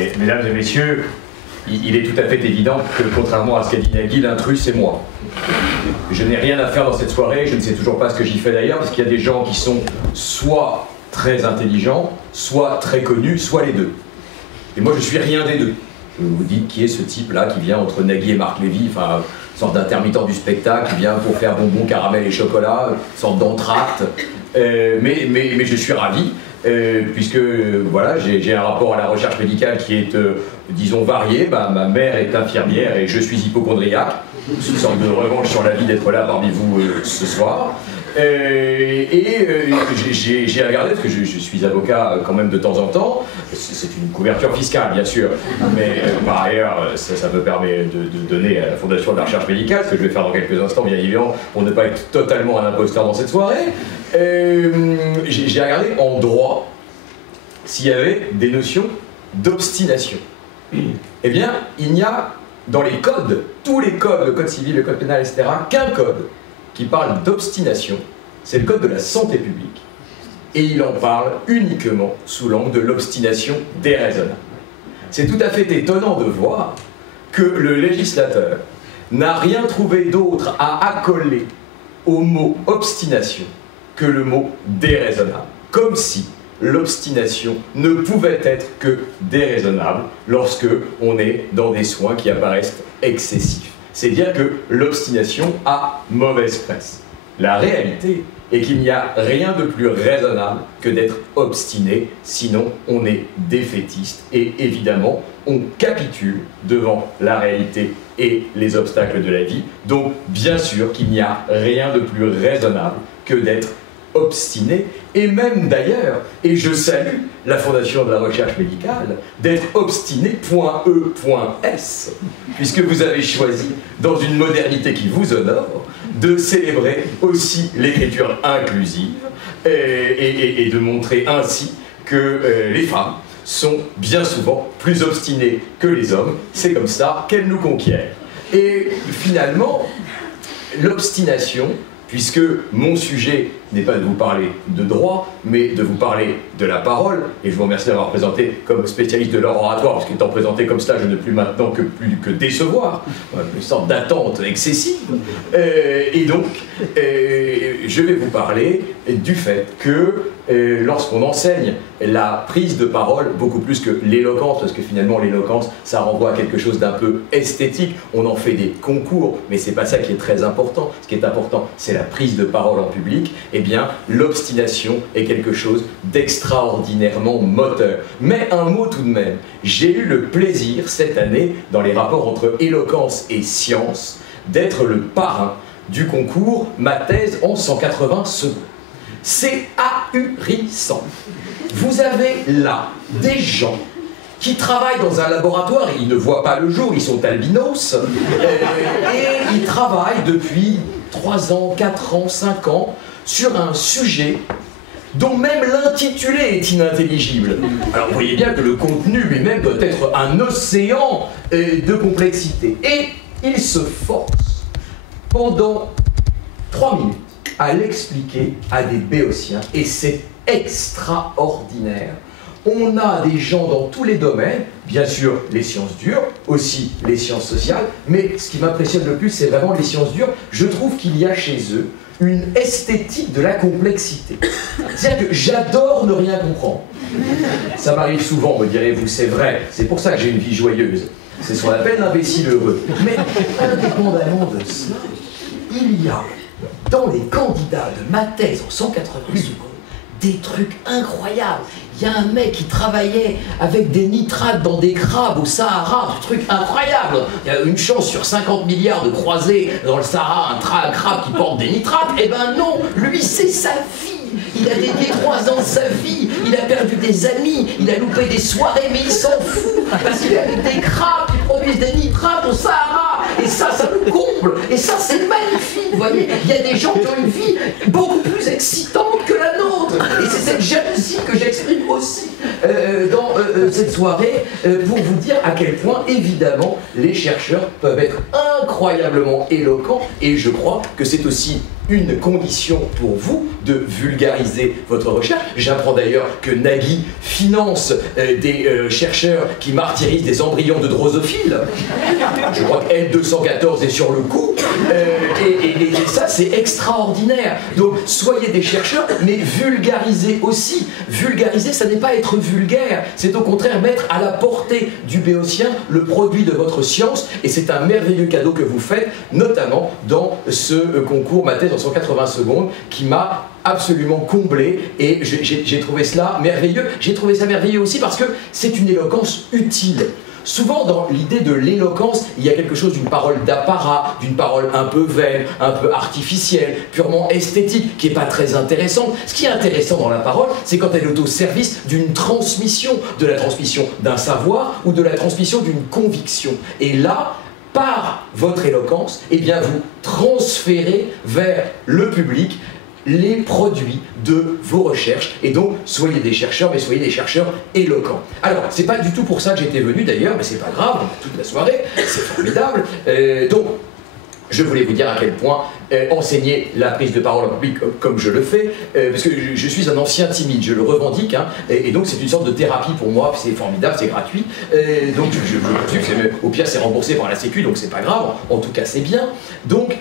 Et, mesdames et messieurs, il est tout à fait évident que, contrairement à ce qu'a dit Nagui, l'intrus, c'est moi. Je n'ai rien à faire dans cette soirée, je ne sais toujours pas ce que j'y fais d'ailleurs, parce qu'il y a des gens qui sont soit très intelligents, soit très connus, soit les deux. Et moi, je suis rien des deux. Vous dites qui est ce type-là qui vient entre Nagui et Marc Lévy, enfin, une sorte d'intermittent du spectacle, qui vient pour faire bonbons, caramel et chocolat, une sorte d'entracte. Mais je suis ravi. Puisque voilà, j'ai un rapport à la recherche médicale qui est, disons, varié. Ma mère est infirmière et je suis hypocondriaque. C'est une sorte de revanche sur la vie d'être là parmi vous ce soir. J'ai regardé, parce que je suis avocat quand même de temps en temps, c'est une couverture fiscale bien sûr, mais par ailleurs ça me permet de donner à la Fondation de la recherche médicale, ce que je vais faire dans quelques instants bien évidemment, pour ne pas être totalement un imposteur dans cette soirée. J'ai regardé en droit s'il y avait des notions d'obstination. Eh bien, il n'y a dans les codes, tous les codes, le code civil, le code pénal, etc., qu'un code qui parle d'obstination, c'est le code de la santé publique. Et il en parle uniquement sous l'angle de l'obstination déraisonnable. C'est tout à fait étonnant de voir que le législateur n'a rien trouvé d'autre à accoler au mot obstination que le mot déraisonnable. Comme si l'obstination ne pouvait être que déraisonnable lorsque on est dans des soins qui apparaissent excessifs. C'est dire que l'obstination a mauvaise presse. La réalité est qu'il n'y a rien de plus raisonnable que d'être obstiné, sinon on est défaitiste et évidemment on capitule devant la réalité et les obstacles de la vie. Donc bien sûr qu'il n'y a rien de plus raisonnable que d'être obstiné, et même d'ailleurs, et je salue la Fondation de la recherche médicale, d'être obstiné.e.s, puisque vous avez choisi, dans une modernité qui vous honore, de célébrer aussi l'écriture inclusive et de montrer ainsi que les femmes sont bien souvent plus obstinées que les hommes. C'est comme ça qu'elles nous conquièrent. Et finalement, l'obstination, puisque mon sujet n'est pas de vous parler de droit, mais de vous parler de la parole, et je vous remercie d'avoir présenté comme spécialiste de l'art oratoire, parce qu'étant présenté comme cela, je ne peux maintenant que plus que décevoir, une sorte d'attente excessive, et donc je vais vous parler du fait que lorsqu'on enseigne la prise de parole, beaucoup plus que l'éloquence, parce que finalement l'éloquence, ça renvoie à quelque chose d'un peu esthétique, on en fait des concours, mais c'est pas ça qui est très important. Ce qui est important, c'est la prise de parole en public. Eh bien, l'obstination est quelque chose d'extraordinairement moteur. Mais un mot tout de même, j'ai eu le plaisir cette année, dans les rapports entre éloquence et science, d'être le parrain du concours Ma thèse en 180 secondes. C'est ahurissant. Vous avez là des gens qui travaillent dans un laboratoire, et ils ne voient pas le jour, ils sont albinos, et ils travaillent depuis 3 ans, 4 ans, 5 ans, sur un sujet dont même l'intitulé est inintelligible. Alors vous voyez bien que le contenu lui-même doit être un océan de complexité. Et ils se forcent pendant 3 minutes à l'expliquer à des béotiens, et c'est extraordinaire. On a des gens dans tous les domaines, bien sûr les sciences dures, aussi les sciences sociales, mais ce qui m'impressionne le plus, c'est vraiment les sciences dures. Je trouve qu'il y a chez eux une esthétique de la complexité. C'est-à-dire que j'adore ne rien comprendre. Ça m'arrive souvent, me direz-vous, c'est vrai, c'est pour ça que j'ai une vie joyeuse. C'est ce qu'on appelle l'imbécile heureux. Mais indépendamment de cela, il y a dans les candidats de ma thèse en 180 secondes des trucs incroyables. Il y a un mec qui travaillait avec des nitrates dans des crabes au Sahara, un truc incroyable. Il y a une chance sur 50 milliards de croiser dans le Sahara un crabe qui porte des nitrates. Eh ben non, lui c'est sa vie. Il a dédié 3 ans de sa vie, il a perdu des amis, il a loupé des soirées, mais il s'en fout, parce qu'il est avec des crabes qui produisent des nitrates au Sahara, et ça le comble, et ça c'est magnifique, vous voyez, il y a des gens qui ont une vie beaucoup plus excitante que la nôtre, et c'est cette jalousie que j'exprime aussi dans cette soirée, pour vous dire à quel point, évidemment, les chercheurs peuvent être incroyablement éloquents, et je crois que c'est aussi une condition pour vous de vulgariser votre recherche. J'apprends d'ailleurs que Nagui finance des chercheurs qui martyrisent des embryons de drosophiles. Je crois que L214 est sur le coup. Et ça, c'est extraordinaire. Donc, soyez des chercheurs, mais vulgarisez aussi. Vulgariser, ça n'est pas être vulgaire. C'est au contraire mettre à la portée du béotien le produit de votre science. Et c'est un merveilleux cadeau que vous faites, notamment dans ce concours Ma thèse en 180 secondes, qui m'a absolument comblé, et j'ai trouvé cela merveilleux. J'ai trouvé ça merveilleux aussi parce que c'est une éloquence utile. Souvent, dans l'idée de l'éloquence, il y a quelque chose d'une parole d'apparat, d'une parole un peu vaine, un peu artificielle, purement esthétique, qui n'est pas très intéressante. Ce qui est intéressant dans la parole, c'est quand elle est au service d'une transmission, de la transmission d'un savoir ou de la transmission d'une conviction. Et là, par votre éloquence, eh bien, vous transférez vers le public les produits de vos recherches, et donc soyez des chercheurs, mais soyez des chercheurs éloquents. Alors, c'est pas du tout pour ça que j'étais venu d'ailleurs, mais c'est pas grave, on a toute la soirée, c'est formidable. Donc, je voulais vous dire à quel point enseigner la prise de parole en public comme je le fais, parce que je suis un ancien timide, je le revendique, hein, et donc c'est une sorte de thérapie pour moi, c'est formidable, c'est gratuit, donc au pire c'est remboursé par la Sécu, donc c'est pas grave, en tout cas c'est bien. Donc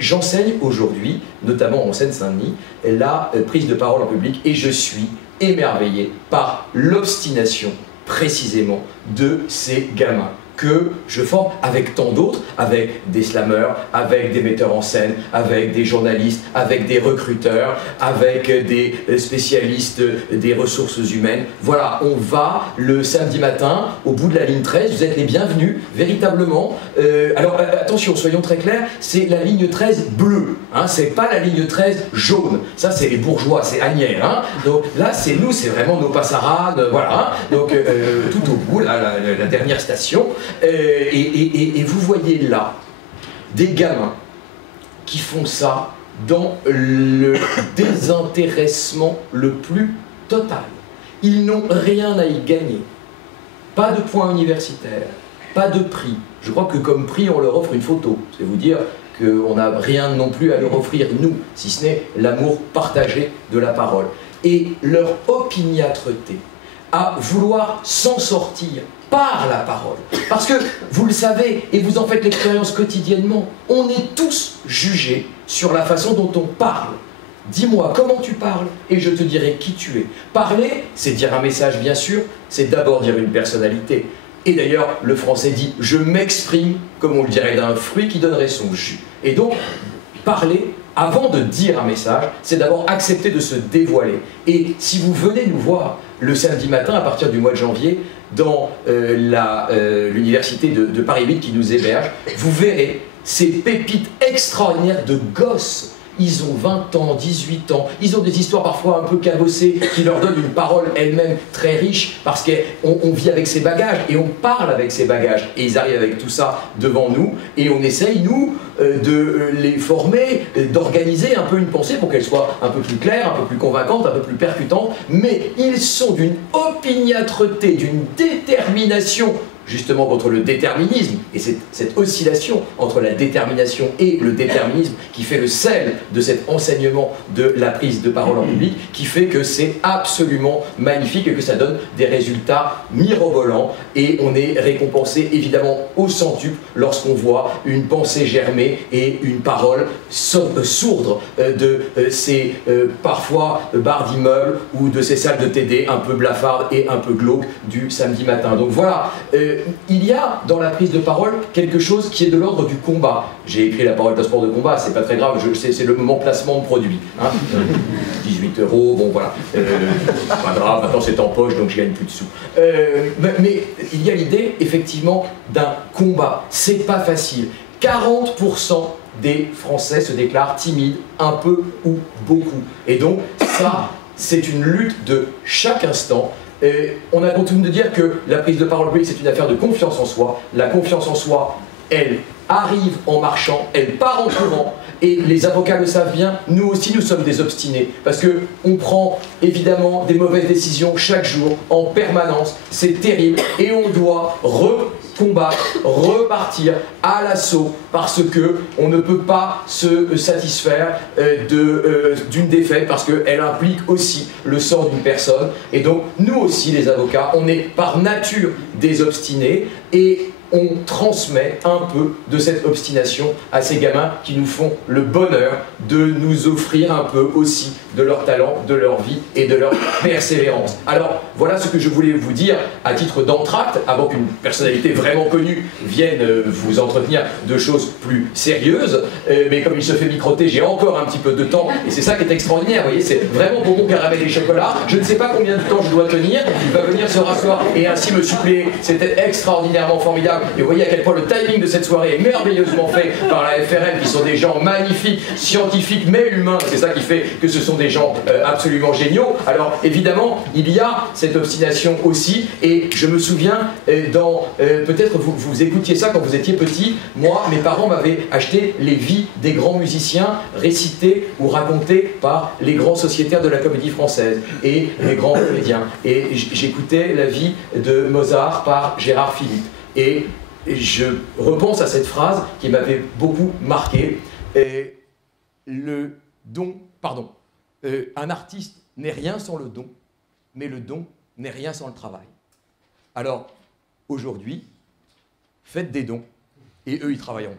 j'enseigne aujourd'hui, notamment en Seine-Saint-Denis, la prise de parole en public, et je suis émerveillé par l'obstination précisément de ces gamins que je forme avec tant d'autres, avec des slameurs, avec des metteurs en scène, avec des journalistes, avec des recruteurs, avec des spécialistes des ressources humaines. Voilà, on va le samedi matin, au bout de la ligne 13, vous êtes les bienvenus, véritablement. Alors attention, soyons très clairs, c'est la ligne 13 bleue, hein, c'est pas la ligne 13 jaune. Ça, c'est les bourgeois, c'est Agnières. Hein. Donc là, c'est nous, c'est vraiment nos passarades, voilà. Hein. Donc tout au bout, là, la dernière station. Et vous voyez là des gamins qui font ça dans le désintéressement le plus total. Ils n'ont rien à y gagner. Pas de points universitaires, pas de prix. Je crois que comme prix, on leur offre une photo. C'est vous dire qu'on n'a rien non plus à leur offrir, nous, si ce n'est l'amour partagé de la parole. Et leur opiniâtreté à vouloir s'en sortir par la parole. Parce que, vous le savez, et vous en faites l'expérience quotidiennement, on est tous jugés sur la façon dont on parle. Dis-moi comment tu parles, et je te dirai qui tu es. Parler, c'est dire un message, bien sûr, c'est d'abord dire une personnalité. Et d'ailleurs, le français dit « je m'exprime » comme on le dirait d'un fruit qui donnerait son jus. Et donc, parler, avant de dire un message, c'est d'abord accepter de se dévoiler. Et si vous venez nous voir le samedi matin, à partir du mois de janvier, dans l'université de Paris 8 qui nous héberge, vous verrez ces pépites extraordinaires de gosses. Ils ont 20 ans, 18 ans, ils ont des histoires parfois un peu cabossées qui leur donnent une parole elle-même très riche parce qu'on vit avec ses bagages et on parle avec ses bagages. Et ils arrivent avec tout ça devant nous et on essaye, nous, de les former, d'organiser un peu une pensée pour qu'elle soit un peu plus claire, un peu plus convaincante, un peu plus percutante. Mais ils sont d'une opiniâtreté, d'une détermination justement contre le déterminisme, et c'est cette oscillation entre la détermination et le déterminisme qui fait le sel de cet enseignement de la prise de parole en public, qui fait que c'est absolument magnifique et que ça donne des résultats mirobolants, et on est récompensé évidemment au centuple lorsqu'on voit une pensée germer et une parole sourde de ces parfois barres d'immeubles ou de ces salles de TD un peu blafardes et un peu glauques du samedi matin. Donc voilà, il y a dans la prise de parole quelque chose qui est de l'ordre du combat. J'ai écrit la parole d'un sport de combat, c'est pas très grave, c'est le moment placement de produit. Hein. 18 €, bon voilà, pas grave, maintenant c'est en poche donc je gagne plus de sous. Mais il y a l'idée effectivement d'un combat, c'est pas facile. 40% des Français se déclarent timides, un peu ou beaucoup. Et donc ça, c'est une lutte de chaque instant. On a coutume de dire que la prise de parole publique, c'est une affaire de confiance en soi. La confiance en soi, elle arrive en marchant, elle part en courant. Et les avocats le savent bien, nous aussi nous sommes des obstinés. Parce qu'on prend évidemment des mauvaises décisions chaque jour, en permanence. C'est terrible. Et on doit combattre, repartir à l'assaut, parce que on ne peut pas se satisfaire d'une défaite, parce qu'elle implique aussi le sang d'une personne. Et donc, nous aussi, les avocats, on est par nature des obstinés, et on transmet un peu de cette obstination à ces gamins qui nous font le bonheur de nous offrir un peu aussi de leur talent, de leur vie et de leur persévérance. Alors, voilà ce que je voulais vous dire à titre d'entracte, avant qu'une personnalité vraiment connue vienne vous entretenir de choses plus sérieuses. Mais comme il se fait microter, j'ai encore un petit peu de temps, et c'est ça qui est extraordinaire, vous voyez, c'est vraiment pour mon caramel et chocolat. Je ne sais pas combien de temps je dois tenir, il va venir se rasseoir et ainsi me suppléer. C'était extraordinairement formidable. Et vous voyez à quel point le timing de cette soirée est merveilleusement fait par la FRN, qui sont des gens magnifiques, scientifiques, mais humains. C'est ça qui fait que ce sont des gens absolument géniaux. Alors évidemment, il y a cette obstination aussi, et je me souviens, peut-être vous écoutiez ça quand vous étiez petit, moi, mes parents m'avaient acheté les vies des grands musiciens récitées ou racontées par les grands sociétaires de la comédie française et les grands comédiens. Et j'écoutais la vie de Mozart par Gérard Philippe. Et je repense à cette phrase qui m'avait beaucoup marqué. Un artiste n'est rien sans le don, mais le don n'est rien sans le travail. Alors, aujourd'hui, faites des dons, et eux, ils travailleront.